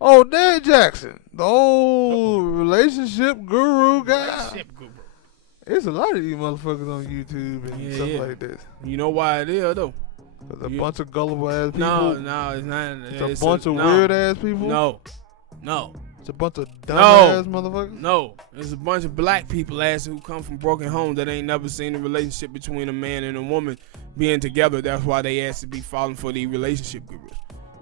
Oh, Derrick Jaxn, the old relationship guru guy. Relationship guru. There's a lot of these motherfuckers on YouTube and stuff like this. You know why it is though? There's a bunch of gullible ass people. No, it's not. It's a bunch of weird ass people. No. It's a bunch of dumb ass motherfuckers. No, it's a bunch of black people ass who come from broken homes that ain't never seen a relationship between a man and a woman being together. That's why they asked to be falling for the relationship gurus,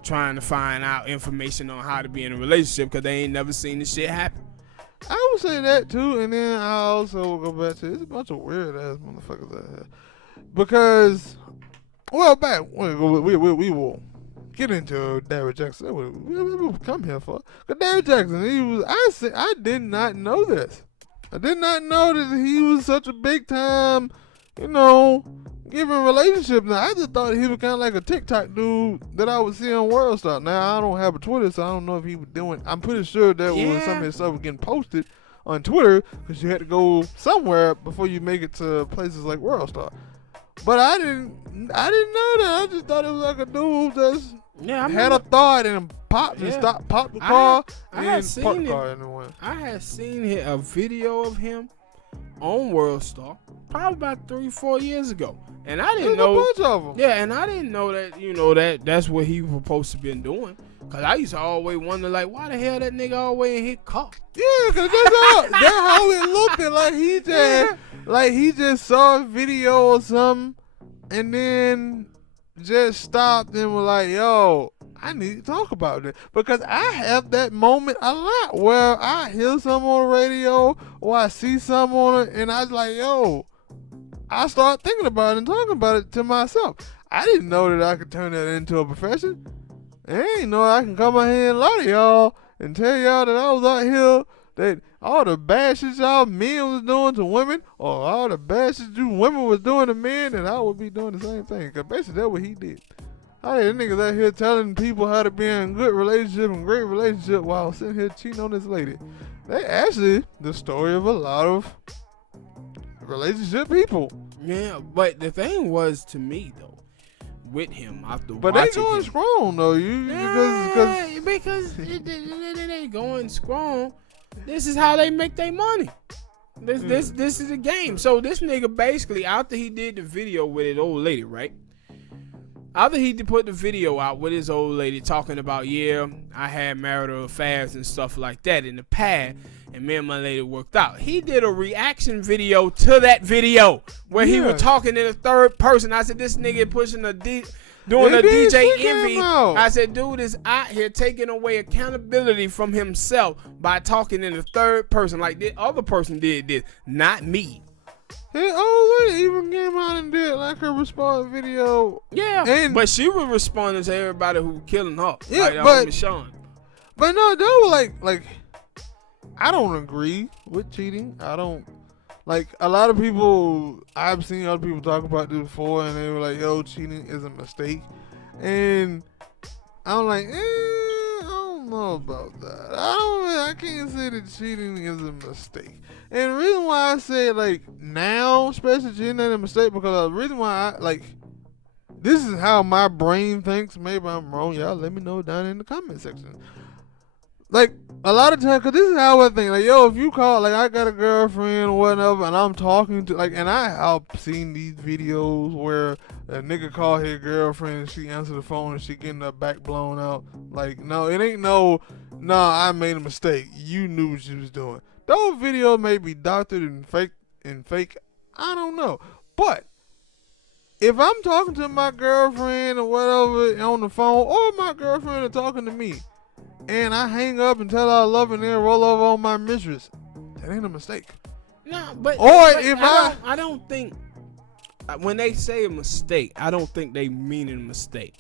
trying to find out information on how to be in a relationship because they ain't never seen this shit happen. I would say that too, and then I also will go back to it's a bunch of weird ass motherfuckers out here because, well, we will get into Derrick Jaxn. That's what we come here for. Cause Derrick Jaxn, I did not know this. I did not know that he was such a big time, giving relationship. Now I just thought he was kind of like a TikTok dude that I would see on World Star. Now I don't have a Twitter, so I don't know if he was doing. I'm pretty sure that was some of his stuff was getting posted on Twitter because you had to go somewhere before you make it to places like World Star. But I didn't know that. I just thought it was like a dude that's had a thought and popped and popped the car and parked the car anyway. I had seen a video of him on World Star probably about 3-4 years ago, and I didn't know. A bunch of them. Yeah, and I didn't know that that's what he was supposed to been doing. Cause I used to always wonder like, why the hell that nigga always hit car? Yeah, cause that's how it looked. Like he just saw a video or something, and then just stopped and was like, yo, I need to talk about this. Because I have that moment a lot where I hear something on the radio or I see something on it and I was like, yo, I start thinking about it and talking about it to myself. I didn't know that I could turn that into a profession. I ain't know I can come out here and lie to y'all and tell y'all that I was out here, that all the bad shit y'all men was doing to women, or all the bad shit you women was doing to men, and I would be doing the same thing. Because basically that's what he did. I had niggas out here telling people how to be in a good relationship and great relationship while sitting here cheating on this lady. They actually the story of a lot of relationship people. Yeah, but the thing was to me though, with him after but watching they going him, strong though. Because it ain't going strong. This is how they make their money. This is a game. So this nigga basically, after he did the video with his old lady, right? After he put the video out with his old lady talking about, I had marital affairs and stuff like that in the past, and me and my lady worked out. He did a reaction video to that video where he was talking in the third person. I said, this nigga pushing doing a DJ Envy. I said, dude is out here taking away accountability from himself by talking in the third person like the other person did this, not me. His old lady even came out and did like a response video. Yeah, but she was responding to everybody who was killing her. Yeah, like Sean. But no, they were like, I don't agree with cheating. I don't. Like, a lot of people, I've seen other people talk about this before, and they were like, yo, cheating is a mistake. And I'm like, I don't know about that. I can't say that cheating is a mistake. And the reason why I say, like, now, especially cheating ain't a mistake, because the reason why this is how my brain thinks. Maybe I'm wrong. Y'all let me know down in the comment section. Like, a lot of times, because this is how I think, like, yo, if you call, like, I got a girlfriend or whatever, and I'm talking to, like, and I've seen these videos where a nigga call his girlfriend and she answer the phone and she getting her back blown out. Like, no, it ain't no, I made a mistake. You knew what you was doing. Those videos may be doctored and fake, I don't know. But, if I'm talking to my girlfriend or whatever on the phone, or my girlfriend is talking to me, and I hang up and tell her I love her and then roll over on my mistress, that ain't a mistake. No, but I don't think when they say a mistake, I don't think they mean a mistake.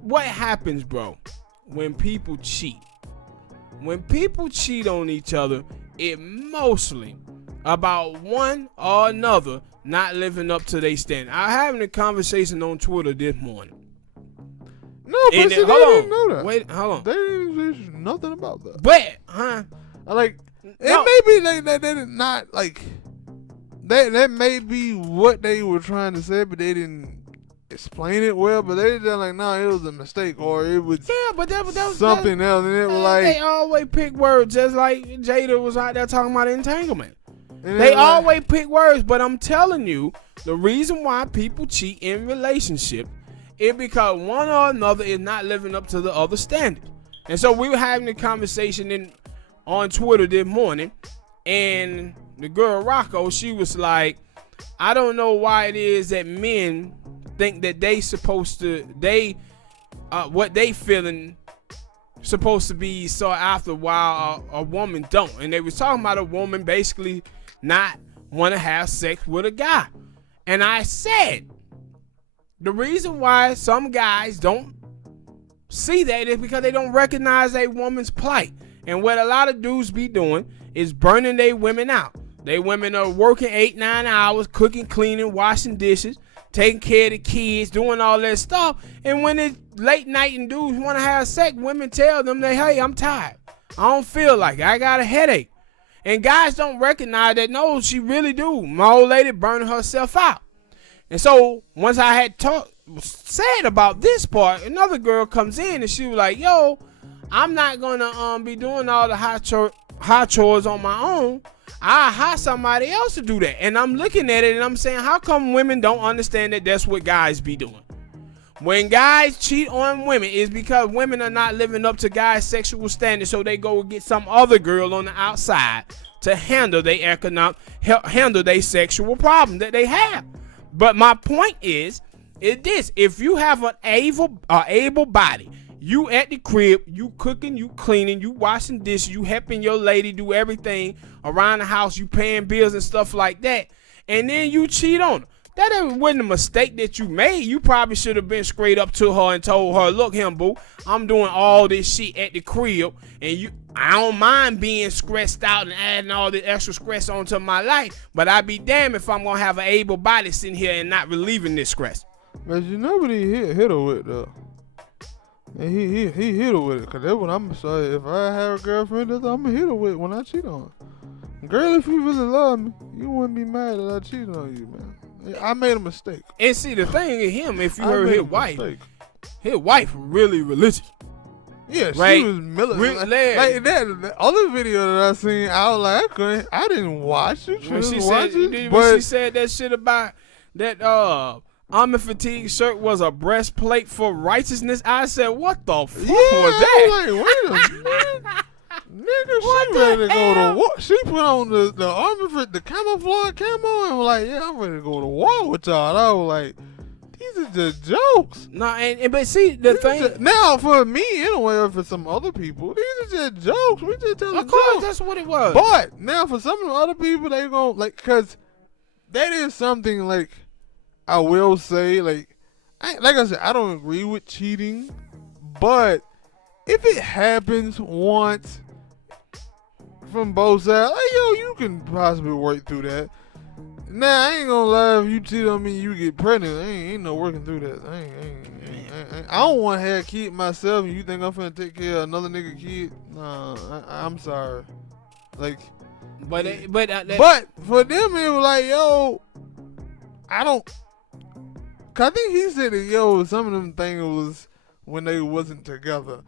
What happens, bro, when people cheat? When people cheat on each other, it mostly about one or another not living up to their standard. I having a conversation on Twitter this morning. No, but see, they didn't know that. Wait, hold on. They didn't say nothing about that. But, like, it may be they did not, like, that may be what they were trying to say, but they didn't explain it well, but they just like, nah, it was a mistake, or it was but that was something else, and it was like they always pick words, just like Jada was out there talking about entanglement. and They it was like, always pick words, but I'm telling you, the reason why people cheat in relationships is because one or another is not living up to the other standard. And so we were having a conversation on Twitter this morning, and the girl Rocco, she was like, I don't know why it is that men think that what they feeling supposed to be sought after while a woman don't. And they was talking about a woman basically not want to have sex with a guy. And I said, the reason why some guys don't see that is because they don't recognize a woman's plight. And what a lot of dudes be doing is burning their women out. They women are working 8-9 hours, cooking, cleaning, washing dishes, taking care of the kids, doing all that stuff. And when it's late night and dudes want to have sex, women tell them that, hey, I'm tired. I don't feel like it. I got a headache. And guys don't recognize that, no, she really do. My old lady burning herself out. And so once I had said about this part, another girl comes in and she was like, yo, I'm not going to be doing all the hot chores on my own. I hire somebody else to do that. And I'm looking at it and I'm saying, how come women don't understand that that's what guys be doing? When guys cheat on women, it's because women are not living up to guys' sexual standards, so they go get some other girl on the outside to handle their sexual problem that they have. But my point is this: if you have an able body, you at the crib, you cooking, you cleaning, you washing dishes, you helping your lady do everything around the house, you paying bills and stuff like that, and then you cheat on her. That wasn't a mistake that you made. You probably should have been straight up to her and told her, look here, boo, I'm doing all this shit at the crib, and I don't mind being stressed out and adding all this extra stress onto my life, but I'd be damned if I'm going to have an able body sitting here and not relieving this stress. But you know what he hit her with, though? And he hit her with it, because that's what I'm saying. If I have a girlfriend, that's what I'm going to hit her with when I cheat on her. Girl, if you really love me, you wouldn't be mad that I cheated on you, man. I made a mistake. And see, the thing is him, if you heard his wife really religious. Yeah, right? She was militant. Like that, the other video that I seen, I was like, I didn't watch it. When she said that shit about that army fatigue shirt was a breastplate for righteousness, I said, what the fuck was that? I was like, wait a minute. Nigga, she ready to go to war. She put on the army for the camouflage camo and was like, yeah, I'm ready to go to war with y'all. And I was like, these are just jokes. No, but see, the thing. Now, for me, anyway, or for some other people, these are just jokes. We just telling jokes. Of course, that's what it was. But now, for some of the other people, they going to, like, because that is something, like, I will say, like I said, I don't agree with cheating, but if it happens once from both sides, like, yo, you can possibly work through that. Now, I ain't gonna lie, if you cheat on me, you get pregnant, ain't no working through that. I don't want to have a kid myself, and you think I'm finna take care of another nigga kid? Nah, I'm sorry. Like, but for them, it was like, yo, I don't. Cause I think he said that, yo, some of them things was when they wasn't together.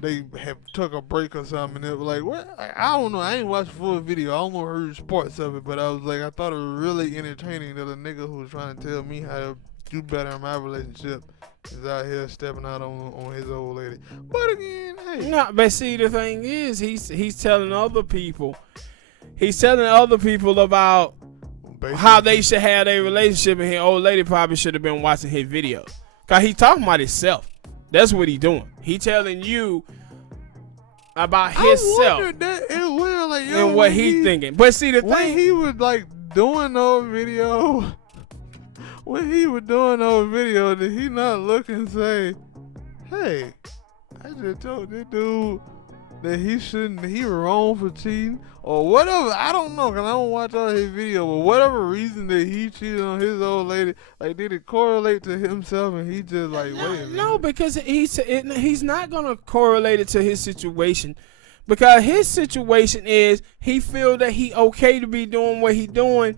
They have took a break or something, and it was like, what? I don't know. I ain't watched the full video. I don't know heard parts of it, but I was like, I thought it was really entertaining that a nigga who was trying to tell me how to do better in my relationship is out here stepping out on his old lady. But again, hey. No, but see, the thing is, he's telling other people. He's telling other people about how they should have their relationship, and his old lady probably should have been watching his video. Cause he talking about himself. That's what he doing. He telling you about himself and what he thinking. But see, the when thing, he was like doing those video, did he not look and say, "Hey, I just told this dude that he was wrong for cheating or whatever"? I don't know, cause I don't watch all his video, but whatever reason that he cheated on his old lady, like, did it correlate to himself and he just like, wait a minute? No, because he's not gonna correlate it to his situation, because his situation is he feel that he okay to be doing what he doing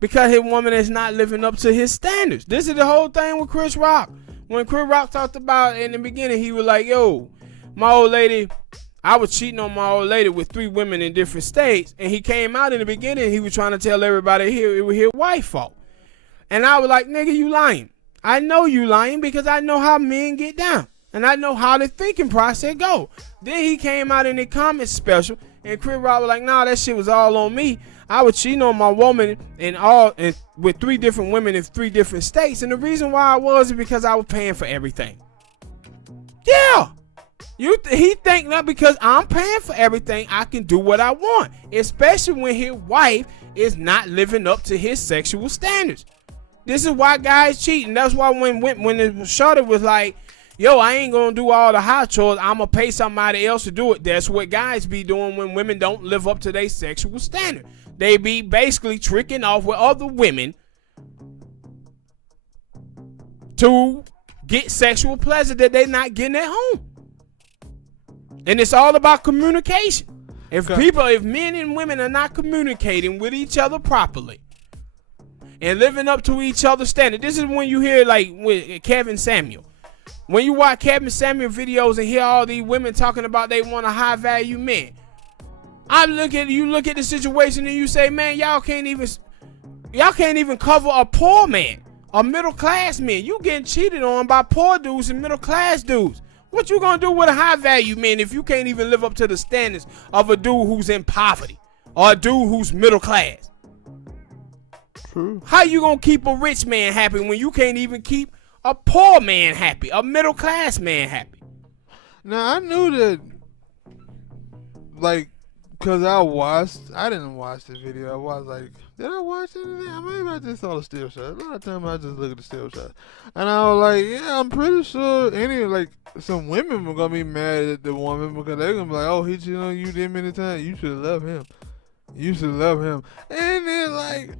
because his woman is not living up to his standards. This is the whole thing with Chris Rock. When Chris Rock talked about in the beginning, he was like, yo, my old lady, I was cheating on my old lady with 3 women in different states. And he came out in the beginning, he was trying to tell everybody here it was his wife's fault. And I was like, nigga, you lying. I know you lying because I know how men get down. And I know how the thinking process go. Then he came out in the comments special, and Chris Rock was like, nah, that shit was all on me. I was cheating on my woman and with 3 different women in 3 different states. And the reason why I was is because I was paying for everything. Yeah. He think that because I'm paying for everything, I can do what I want. Especially when his wife is not living up to his sexual standards. This is why guys cheat. And that's why when the shorty was like, yo, I ain't gonna do all the hot chores, I'm gonna pay somebody else to do it. That's what guys be doing when women don't live up to their sexual standard. They be basically tricking off with other women to get sexual pleasure that they're not getting at home. And it's all about communication. If men and women are not communicating with each other properly and living up to each other's standard, this is when you hear like with Kevin Samuel. When you watch Kevin Samuel videos and hear all these women talking about they want a high value man, you look at the situation and you say, man, y'all can't even cover a poor man, a middle class man. You getting cheated on by poor dudes and middle class dudes. What you gonna do with a high value man if you can't even live up to the standards of a dude who's in poverty or a dude who's middle class? True. How you gonna keep a rich man happy when you can't even keep a poor man happy, a middle class man happy? Now I knew that, like, cause I didn't watch the video. I was like, did I watch anything? Maybe I just saw the still shot. A lot of times I just look at the still shot, and I was like, yeah, I'm pretty sure some women were gonna be mad at the woman because they're gonna be like, oh, he cheated on you this many times. You should love him. You should love him. And then like,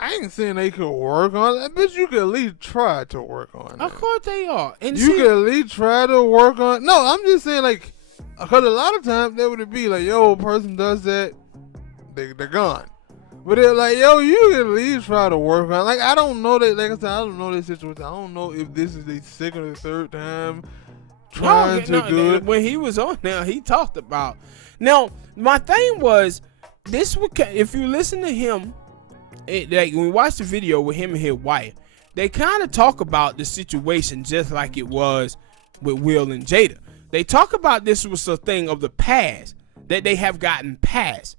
I ain't saying they could work on it, but you could at least try to work on it. Of course they are. And you could at least try to work on. No, I'm just saying like, because a lot of times they would be like, yo, a person does that, they're gone. But they're like, yo, you can at least try to work on. Like, I don't know that. Like I said, I don't know this situation. I don't know if this is the 2nd or 3rd time trying to do it. When he was on there, he talked about. Now, my thing was, if you listen to him, like when we watch the video with him and his wife, they kind of talk about the situation just like it was with Will and Jada. They talk about this was a thing of the past that they have gotten past.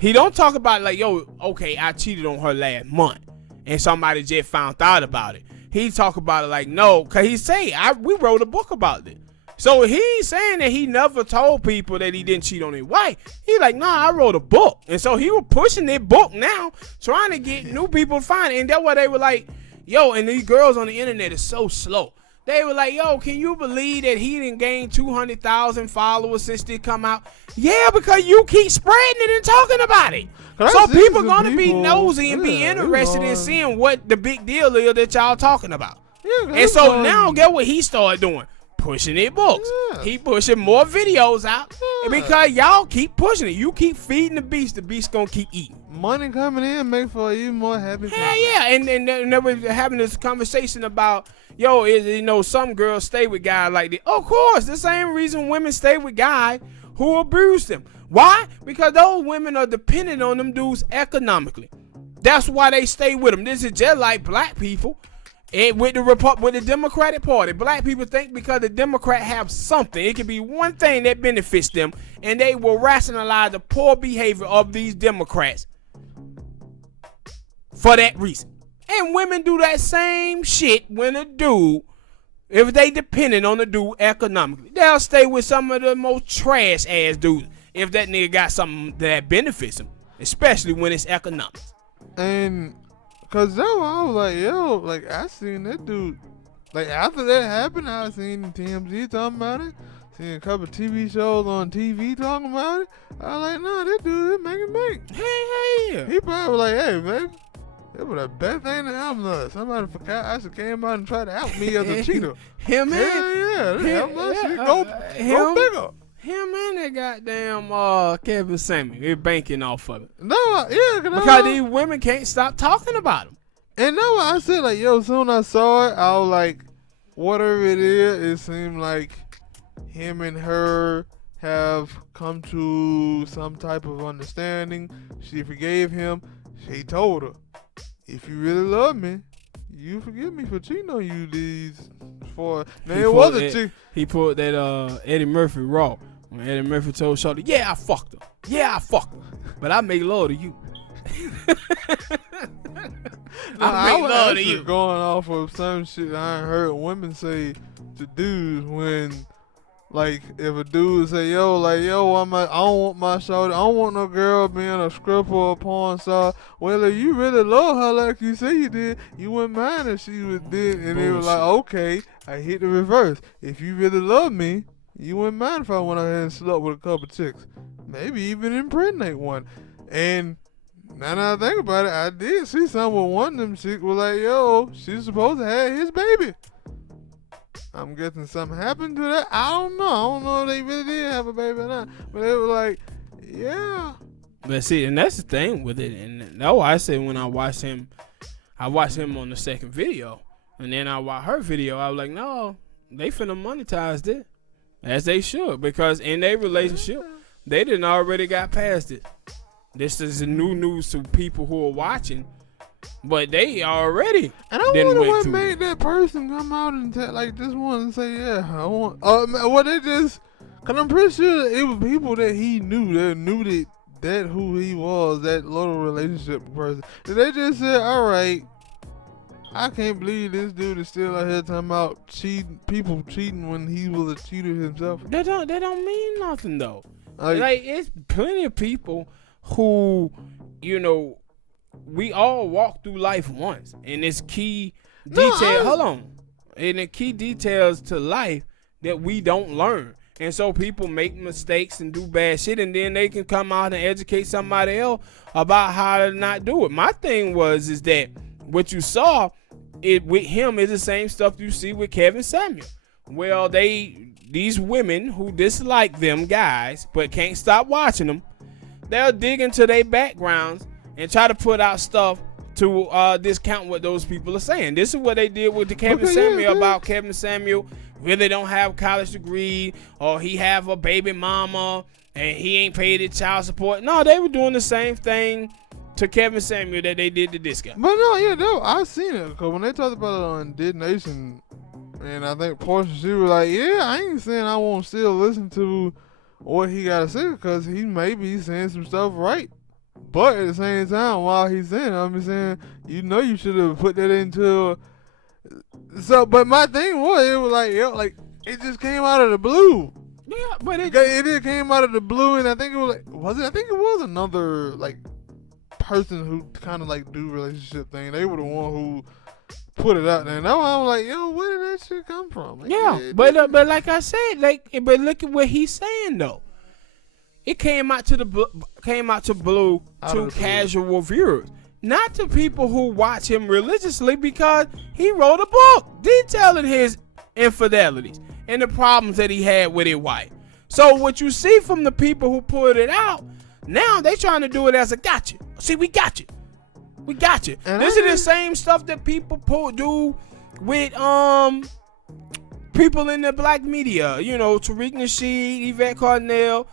He don't talk about like, yo, okay, I cheated on her last month and somebody just found out about it. He talk about it like, no, cause he say we wrote a book about it. So he's saying that he never told people that he didn't cheat on his wife. He like, nah, I wrote a book. And so he was pushing that book now, trying to get new people to find it. And that's why they were like, yo, and these girls on the internet is so slow. They were like, yo, can you believe that he didn't gain 200,000 followers since they come out? Yeah, because you keep spreading it and talking about it. So people going to be nosy and be interested in seeing what the big deal is that y'all talking about. Yeah, and so now get what he started doing. Pushing it books. Yeah. He pushing more videos out. Yeah. Because y'all keep pushing it. You keep feeding the beast gonna keep eating. Money coming in make for even more happy. Hell yeah. And they were having this conversation about, yo, some girls stay with guys like this. Of course, the same reason women stay with guys who abuse them. Why? Because those women are dependent on them dudes economically. That's why they stay with them. This is just like black people. And with the Democratic Party, black people think because the Democrat have something, it could be one thing that benefits them, and they will rationalize the poor behavior of these Democrats for that reason. And women do that same shit when a dude, if they dependent on the dude economically, they'll stay with some of the most trash ass dudes if that nigga got something that benefits him, especially when it's economics. And cause I was like, yo, like I seen that dude. Like after that happened, I seen TMZ talking about it. Seen a couple TV shows on TV talking about it. I was like, no, that dude is making bank. Hey. He probably was like, hey, baby, it was the best thing that happened to us. Somebody forgot I should came out and try to out me as a cheater. Him, man. Yeah. Go bigger. Him and that goddamn Kevin Samuel, they're banking off of it. No, yeah, because these women can't stop talking about him. And no, I said like, yo, soon I saw it, I was like, whatever it is, it seemed like him and her have come to some type of understanding. She forgave him. She told her, if you really love me, you forgive me for cheating on you these four. Now it wasn't cheating. He pulled that Eddie Murphy raw. When Eddie Murphy told Shorty, yeah, I fucked her. But I make love to you. I make love to you. Going off of some shit I heard women say to dudes when, like, if a dude say, yo, I don't want my shorty, I don't want no girl being a stripper or a porn star. Well, if you really love her like you say you did, you wouldn't mind if she was did. And they was like, okay, I hit the reverse. If you really love me, you wouldn't mind if I went ahead and slept with a couple chicks. Maybe even impregnate one. And now that I think about it, I did see some with one of them chicks was like, yo, she's supposed to have his baby. I'm guessing something happened to that. I don't know if they really did have a baby or not. But they were like, yeah. But see, and that's the thing with it. And that's why I said when I watched him on the second video. And then I watched her video. I was like, no, they finna monetize this. As they should. Because in their relationship, they didn't already got past it. This is new news to people who are watching. But they already. And I wonder what made that person come out and just want to say, yeah, I want. Well, they just, cause I'm pretty sure it was people that he knew that knew that who he was, that little relationship person. And they just said, all right, I can't believe this dude is still out here talking about people cheating when he was a cheater himself. That don't mean nothing though. Like it's plenty of people who, we all walk through life once, and it's key detail. And the key details to life that we don't learn, and so people make mistakes and do bad shit, and then they can come out and educate somebody else about how to not do it. My thing is that what you saw with him is the same stuff you see with Kevin Samuel. Well, these women who dislike them guys but can't stop watching them, they'll dig into their backgrounds and try to put out stuff to discount what those people are saying. This is what they did with the Kevin Samuel about Kevin Samuel really don't have a college degree, or he have a baby mama and he ain't paid his child support. No, they were doing the same thing to Kevin Samuel that they did to this guy. But I've seen it. Because when they talked about it on Dead Nation, and I think Portia, she was like, yeah, I ain't saying I won't still listen to what he got to say, because he may be saying some stuff right. But at the same time, while he's saying it, I'm saying, you should have put that into. So, but my thing was, it was like, it just came out of the blue. Yeah, but it came out of the blue, and I think it was I think it was another person who kind of do relationship thing. They were the one who put it out there, and I'm like, yo, where did that shit come from? But like I said, but look at what he's saying though. It came out to blue to casual viewers, not to people who watch him religiously, because he wrote a book detailing his infidelities and the problems that he had with his wife. So what you see from the people who put it out, now they trying to do it as a gotcha. See, we got you. And this is the same stuff that people do with people in the black media. Tariq Nasheed, Yvette Carnell,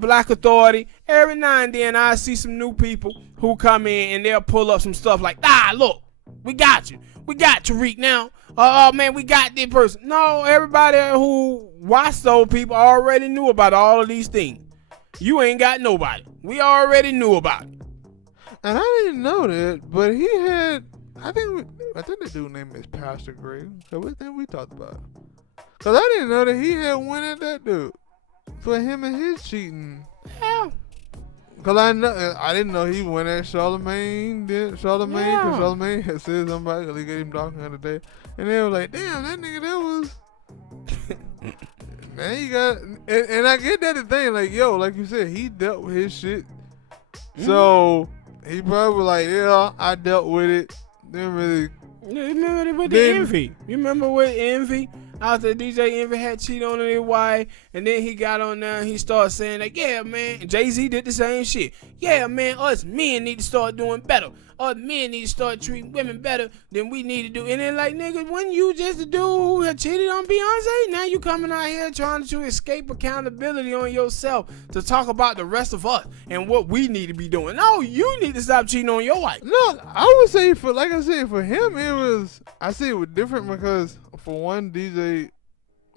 Black Authority. Every now and then I see some new people who come in and they'll pull up some stuff like, look, we got you. We got Tariq now. Man, we got this person. No, everybody who watched those people already knew about all of these things. You ain't got nobody. We already knew about it. And I didn't know that, but he had, I think the dude name is Pastor Gray. So what thing we talked about? Because I didn't know that he had went at that dude for him and his cheating. Yeah. Because I didn't know he went at Charlamagne. Because Charlamagne had said somebody, because he gave him docking the other day. And they were like, damn, that nigga, that was... Man, you got... And I get that the thing, like you said, he dealt with his shit. So... He probably was like, yeah, I dealt with it. Didn't really. You remember with the envy? You remember with envy? after DJ Envy had cheated on his wife, and then he got on there and he started saying that, yeah, man, and Jay-Z did the same shit. Yeah, man, us men need to start doing better. Us men need to start treating women better than we need to do. And then, like, nigga, when you just the dude who had cheated on Beyonce, now you coming out here trying to escape accountability on yourself to talk about the rest of us and what we need to be doing. No, you need to stop cheating on your wife. No, I would say like I said, for him, I say it was different because for one, DJ,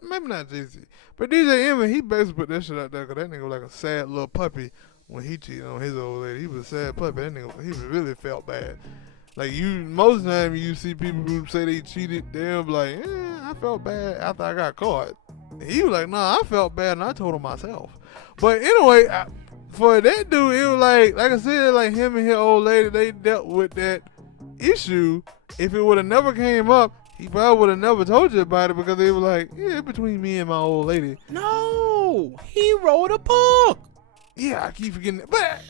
maybe not Jay-Z, but DJ Envy, he basically put that shit out there because that nigga was like a sad little puppy. When he cheated on his old lady, he was a sad puppy. That nigga, he really felt bad. Like most of the time you see people who say they cheated, they'll be like, I felt bad after I got caught. He was like, nah, I felt bad and I told him myself. But anyway, for that dude, it was like I said, like him and his old lady, they dealt with that issue. If it would have never came up, he probably would have never told you about it because they were like, yeah, between me and my old lady. No, he wrote a book. Yeah, I keep forgetting that. But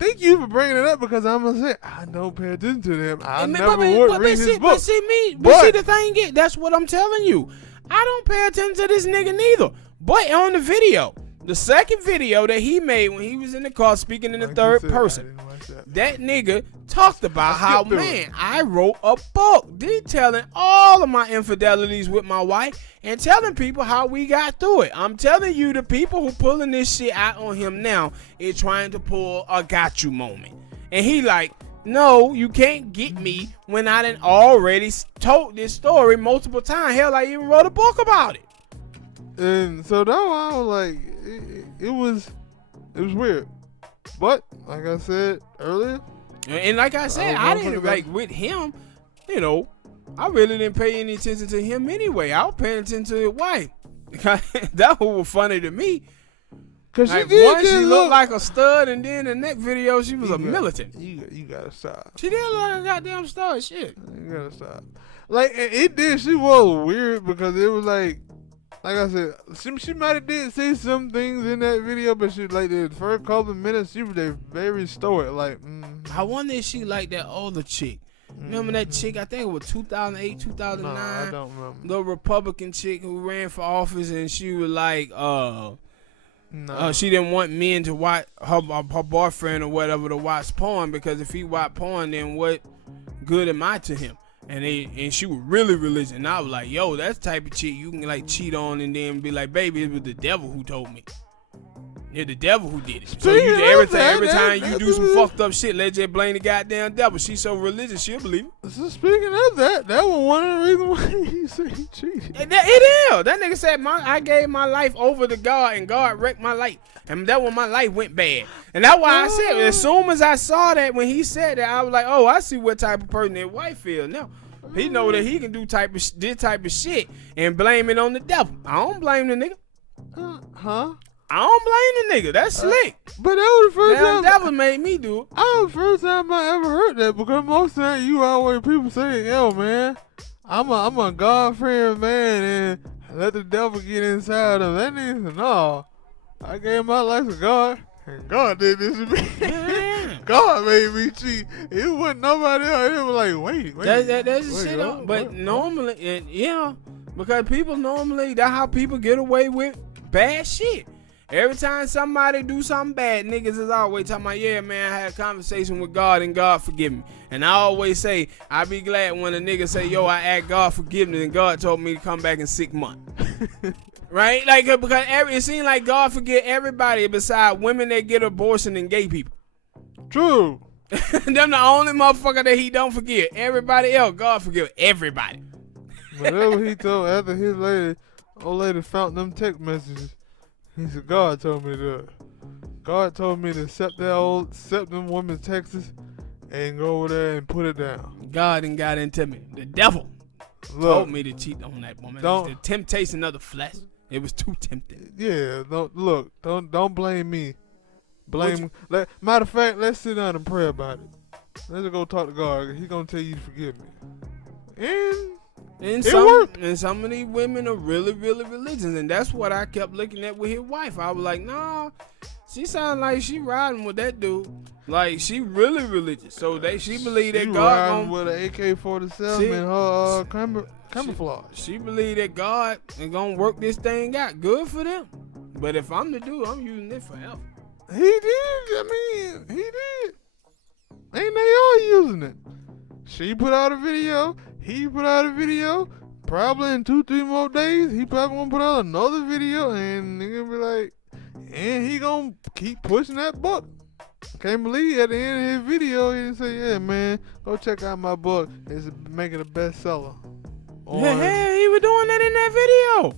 thank you for bringing it up because I'm gonna say I don't pay attention to them. I never would read his book. But see the thing is, that's what I'm telling you. I don't pay attention to this nigga neither. But on the video, the second video that he made when he was in the car speaking in the third person, that nigga talked about how, man, I wrote a book detailing all of my infidelities with my wife and telling people how we got through it. I'm telling you, the people who pulling this shit out on him now is trying to pull a got you moment. And he like, no, you can't get me when I done already told this story multiple times. Hell, I even wrote a book about it. And so that I was like, it was weird. But like I said earlier, and like I said, I didn't like with him. You know, I really didn't pay any attention to him anyway. I was paying attention to his wife. That was funny to me. Cause like she looked like a stud, and then the next video she was a militant. You gotta stop. She did look like a goddamn stud. Shit. You gotta stop. Like it did. She was weird because it was like I said, she might have did say some things in that video, but she like the first couple of minutes she was very stoic. Like, I wonder if she like that older chick. Remember that chick? I think it was 2008, 2009. No, I don't remember. The Republican chick who ran for office, and she was like, she didn't want men to watch her boyfriend or whatever to watch porn because if he watch porn, then what good am I to him? And she was really religious. And I was like, yo, that's the type of chick you can like cheat on and then be like, baby, it was the devil who told me. Yeah, the devil who did it. So every time you do some fucked up shit, let's just blame the goddamn devil. She's so religious, she'll believe it. So speaking of that was one of the reasons why he said he cheated. It is. That nigga said I gave my life over to God and God wrecked my life. And that when my life went bad. And that's why I said, as soon as I saw that, when he said that, I was like, oh, I see what type of person that wife is now. He know that he can do this type of shit and blame it on the devil. I don't blame the nigga. I don't blame the nigga. That's slick. But that was the first time. The devil made me do it. That was the first time I ever heard that because most of the time you always people say, yo, man, I'm a God-fearing man and let the devil get inside of that nigga said, no. I gave my life to God, and God did this to me. Yeah. God made me cheat. It wasn't nobody else. It was like, wait. That's the shit. But normally, because people normally, that's how people get away with bad shit. Every time somebody do something bad, niggas is always talking about, yeah, man, I had a conversation with God and God forgive me. And I always say, I be glad when a nigga say, yo, I asked God forgiveness and God told me to come back in 6 months. Right? Like, because it seems like God forget everybody besides women that get abortion and gay people. True. Them the only motherfucker that he don't forgive. Everybody else, God forgive everybody. Whatever he told after his old lady found them text messages, he said, God told me to. God told me to accept them women's texts and go over there and put it down. God done got into me. The devil told me to cheat on that woman. It's the temptation of the flesh. It was too tempting. Yeah, don't blame me. Matter of fact, let's sit down and pray about it. Let's go talk to God. He gonna tell you to forgive me. And it worked. And some of these women are really, really religious, and that's what I kept looking at with his wife. I was like, nah, She sound like she riding with that dude. Like she really religious. So she believe that She God riding gonna with an AK-47 and her camouflage. She believe that God is gonna work this thing out. Good for them. But if I'm the dude, I'm using it forever. He did. I mean, he did. Ain't they all using it? She put out a video. He put out a video. Probably in 2-3 more days, he probably gonna put out another video, and nigga be like, and he gonna keep pushing that book. Can't believe at the end of his video, he say, "Yeah, man, go check out my book. It's making a bestseller." Yeah, he was doing that in that video.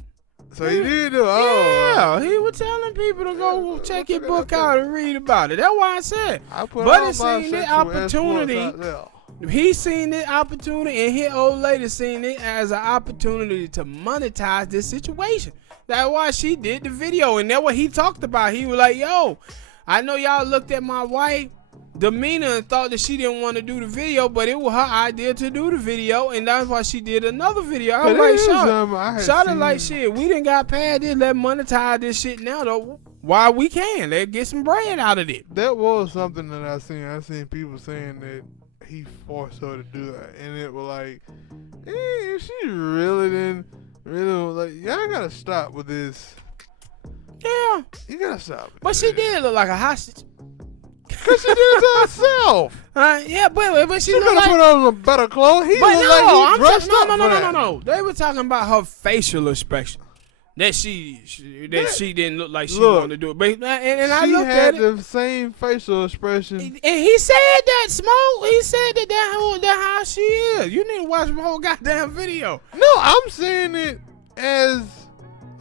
So he did do. Oh, yeah, he was telling people to go check your book out and read about it. That's why I said. But he seen the opportunity. He seen the opportunity, and his old lady seen it as an opportunity to monetize this situation. That's why she did the video, and that's what he talked about. He was like, "Yo, I know y'all looked at my wife demeanor and thought that she didn't want to do the video, but it was her idea to do the video, and that's why she did another video." I was like, "Shawty, like shit, we done got past this. Let's monetize this shit now, though. While we can, let's get some bread out of it." That was something that I seen. I seen people saying that he forced her to do that, and it was like, she really didn't. Really was like, y'all gotta stop with this. Yeah, you gotta stop. But she did look like a hostage. Cause she did it to herself. Yeah, but she could have put on some better clothes. He looked like he dressed up. No. They were talking about her facial expression. That she didn't look like she wanted to do it. But and I looked at it. She had the same facial expression. And he said that, Smoke. He said that how she is. You need to watch the whole goddamn video. No, I'm saying it as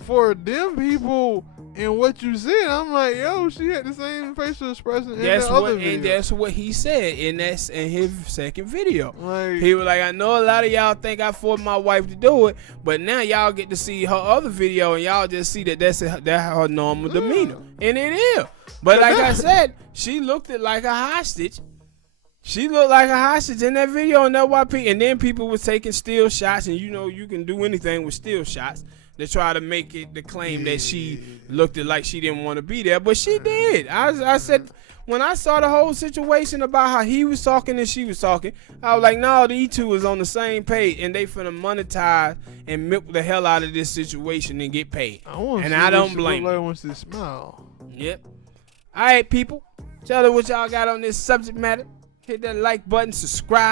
for them people. And what you said, I'm like, yo, she had the same facial expression in the other video. And that's what he said in his second video. Like, he was like, I know a lot of y'all think I forced my wife to do it, but now y'all get to see her other video, and y'all just see that's her normal demeanor. And it is. But like I said, she looked like a hostage. She looked like a hostage in that video, and that's why people was taking still shots, and you know you can do anything with still shots. To try to make it the claim that she looked like she didn't want to be there, but she did. I said when I saw the whole situation about how he was talking and she was talking, I was like, no, these two is on the same page and they finna monetize and milk the hell out of this situation and get paid. I don't blame her. Wants to smile. Yep. All right, people. Tell her what y'all got on this subject matter. Hit that like button, subscribe.